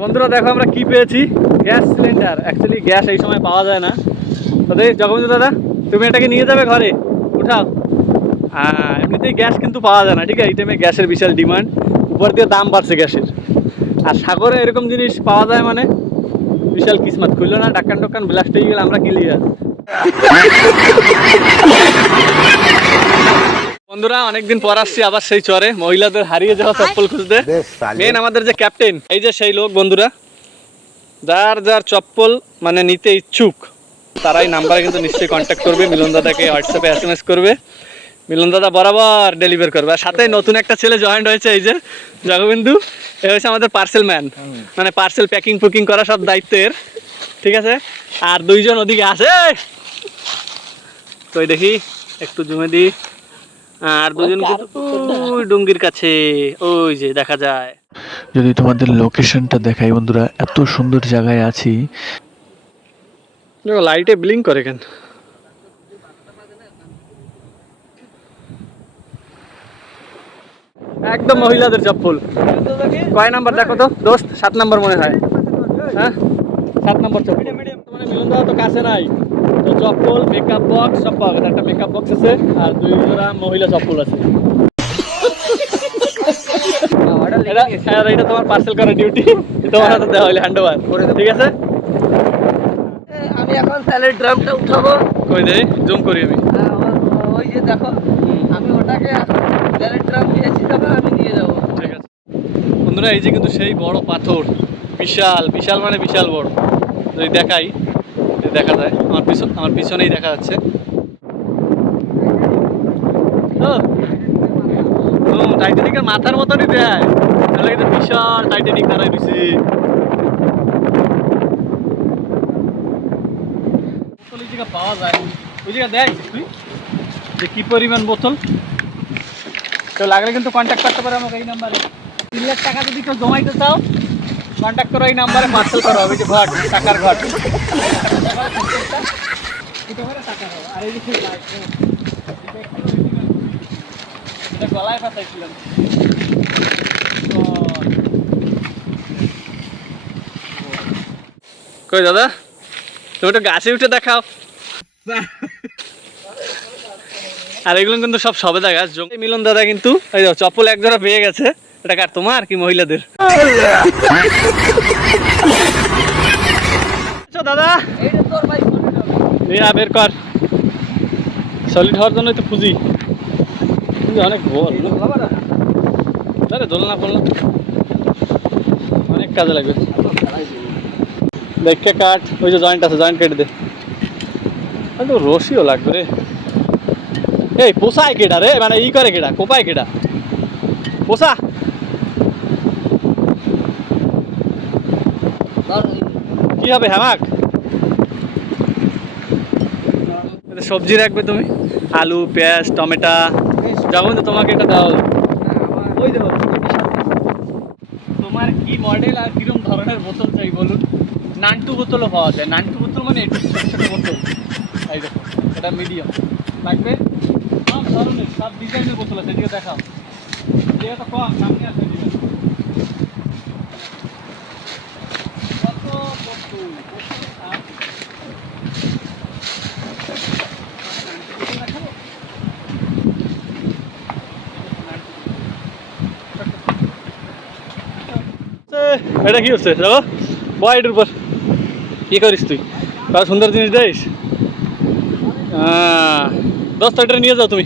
বন্ধুরা দেখো আমরা কি পেয়েছি, গ্যাস সিলিন্ডার। অ্যাকচুয়ালি গ্যাস এই সময় পাওয়া যায় না। তাদের জগবন্ধু দাদা, তুমি এটাকে নিয়ে যাবে ঘরে, উঠাও। এমনিতেই গ্যাস কিন্তু পাওয়া যায় না, ঠিক আছে? এই টাইমে গ্যাসের বিশাল ডিমান্ড, উপর দিয়ে দাম বাড়ছে গ্যাসের। আর সাগরে এরকম জিনিস পাওয়া যায় মানে বিশাল কিসমত। খুললো না, ডাক্কান টাক্কান ব্লাস্ট হয়ে গেলে আমরা ক্লিয়ার। বন্ধুরা অনেকদিন পর আসছি আবার সেই চরে, মহিলাদের হারিয়ে যাওয়া চপ্পল খুঁজতে। মেন আমাদের যে ক্যাপ্টেন, এই যে সেই লোক বন্ধুরা, যার যার চপ্পল মানে নিতে ইচ্ছুক তারাই নাম্বারে কিন্তু নিশ্চয়ই কন্ট্যাক্ট করবে। মিলন দাদাকে হোয়াটসঅ্যাপে SMS করবে, মিলন দাদা বরাবর ডেলিভার করবে। আর সাথে নতুন একটা ছেলে জয়েন্ট হয়েছে, এই যে জগবিন্দু। এ হচ্ছে আমাদের পার্সেল ম্যান, মানে পার্সেল প্যাকিং ফুকিং করা সব দায়িত্বের, ঠিক আছে? আর দুইজন ওদিকে আছে, তো দেখি একটু জমে দিই। আর দুজন ওই ডুঙ্গির কাছে, ওই যে দেখা যায়। যদি তোমাদের লোকেশনটা দেখাই বন্ধুরা, এত সুন্দর জায়গায় আছি। লাইটে ব্লিঙ্ক করে কেন? একদম মহিলাদের চপ্পল। কয় নাম্বার দেখো তো দোস্ত? 7 নাম্বার মনে হয়। হ্যাঁ 7 নাম্বার চপ্পল। মানে মিলন দাদা তো কাছে নাই, তো চপ্পল মেকআপ বক্স সব পাওয়া গেছে। একটা মেকআপ বক্স আছে আর 2 জোড়া মহিলা চপ্পল আছে। এটা তোমার পার্সেল করার ডিউটি, তোমার হাতে দেওয়া হলে হ্যান্ড ওভার করে, ঠিক আছে? আমি এখন তেলের ড্রামটা উঠাবো। কই দেই জুম করি আমি। ওই যে দেখো, আমি ওটাকে তেলের ড্রাম দিয়েছি, তখন আমি নিয়ে যাবো। ঠিক আছে বন্ধুরা, এই যে কিন্তু সেই বড় পাথর, বিশাল বিশাল মানে বিশাল বড়। যদি দেখাই দেখা যায়, আমার পিছনেই দেখা যাচ্ছে। টাইটানিকের মাথার মতনই দেয়, তাহলে কিন্তু বিশাল টাইটানিক দাঁড়ায় দিছে। বোতল এই জায়গা পাওয়া যায়, ওই জায়গা দেয় তুই যে কি পরিমাণ বোতল। তো লাগলে কিন্তু কন্ট্যাক্ট করতে পারো আমাকে এই নাম্বারে। 3 লাখ টাকা যদি কেউ জমাইতে চাও কন্ট্যাক্ট করো এই নাম্বারে, পার্সেল করো হবে। যে ঘট টাকার ঘট, আর এই যে এটা গলায় ফাঁসাইছিলাম। কই দাদা, তুমি একটু গাছে উঠে দেখাও। আর এগুলো কিন্তু সব সবেদা গাছ। মিলন দাদা কিন্তু এই দেখো চপ্পল এক জোড়া পেয়ে গেছে। এটা কার, তোমার কি মহিলাদের? দাদা বের কর, সলিড হওয়ার জন্যই তো খুঁজি। অনেক বল দোলনা ফোলনা অনেক কাজে লাগবে। দেখে কাট, ওই যে জয়েন্ট আছে জয়েন্ট কেটে দে। তো রশিও লাগবে রে। এই পোষায় কেটা রে, মানে ই করে কেটা, কোপায় কেটা পোষা? কি হবে হ্যামাক? সবজি রাখবে তুমি, আলু পেঁয়াজ টমেটো, যখন তো তোমাকে এটা দেওয়া হলো। ওই দেখো তোমার কি মডেল আর কিরকম ধরনের বোতল চাই বলুন? নানটু বোতলও পাওয়া যায়। নানটু বোতল মানে একটু ছোটো ছোটো বোতল। এই দেখো এটা মিডিয়াম লাগবে, সব ধরনের সব ডিজাইনের বোতল আছে। এদিকে দেখাও, এদিকে তো কম, সামনে আছে কত বোতল। এটা কি হচ্ছে যাবো বয়ের উপর? কি করিস তুই? তার সুন্দর জিনিস দিস। দশটা এটা নিয়ে যাও তুমি,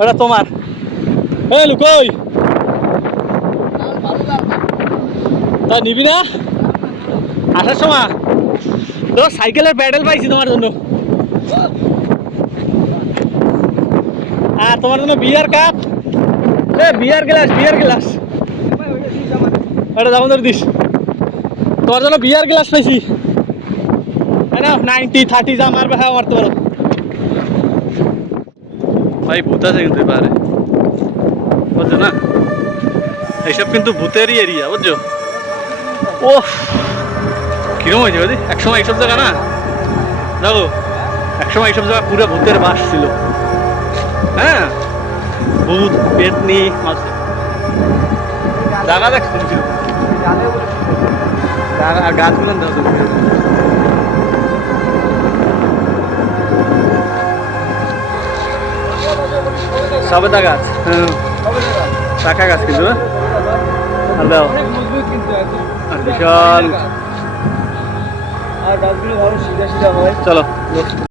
ওটা তোমার। হ্যাঁ লুকোই তা নিবি না? আসার সময় তো সাইকেলের প্যাডেল পাইছি তোমার জন্য, আর তোমার জন্য বিয়ার কাপ, বিয়ার গ্লাস, বিয়ার গ্লাস এটা যেমন ধরে দিস। তোমার জন্য বিয়ার গ্লাস পাইছি, তাই না? 90 30 যা মারবে হ্যাঁ মারতে পারো ভাই। ভূত আছে কিন্তু এবারে, বুঝছো না? এইসব কিন্তু ভূতেরই এরিয়া, বুঝছো? ও কিরম হয়েছে বুঝি? একসময় এইসব জায়গা না দেখো, একসময় এইসব জায়গা পুরো ভূতের বাস ছিল। হ্যাঁ ভূত পেতনি জায়গা দেখ শুনছিল। আর গাছগুলো দাও তুমি। সবেদা গাছ, হ্যাঁ পাকা গাছ কিন্তু, হ্যাঁ আর দাও অনেক মজবুত কিন্তু একদম। আর বিশাল। আর গাছগুলো ভালো সিধা সিধা হয়। চলো